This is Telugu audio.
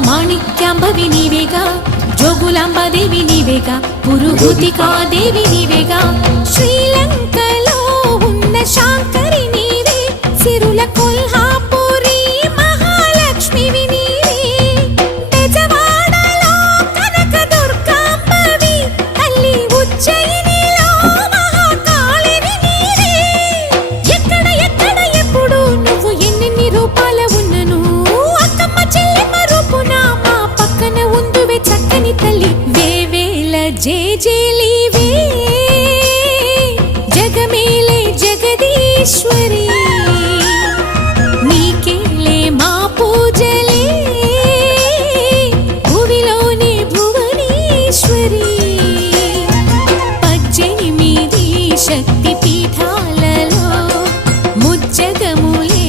మాణిక్యాంబవి నీవేగా, జోగులాంబాదేవి నీవేగా, పురుహూతికాదేవి నీవేగా, శ్రీలంకలో ఉన్న శాంకరి నీవే, సిరుల కొల్హాపురి మహాలక్ష్మివి నీవే, బెజవాడలో కనక దుర్గాంబవి, తల్లి ఉజ్జయినిలో మహాకాళిని నీవే. ఎక్కడ ఎక్కడ ఎప్పుడు నువ్వు ఎన్నెన్ని రూపాల ఉన్నను, అక్కమ్మ చెల్లెమ్మ రూపున మా పక్కన ఉందువే చక్కని తల్లి. వేవేల జేజేలివే జగమేలే జగదీశ్వరి, నీకేలే మా పూజలే భువిలోని భువనేశ్వరి. 18 శక్తి పీఠాలలో ముజ్జగములే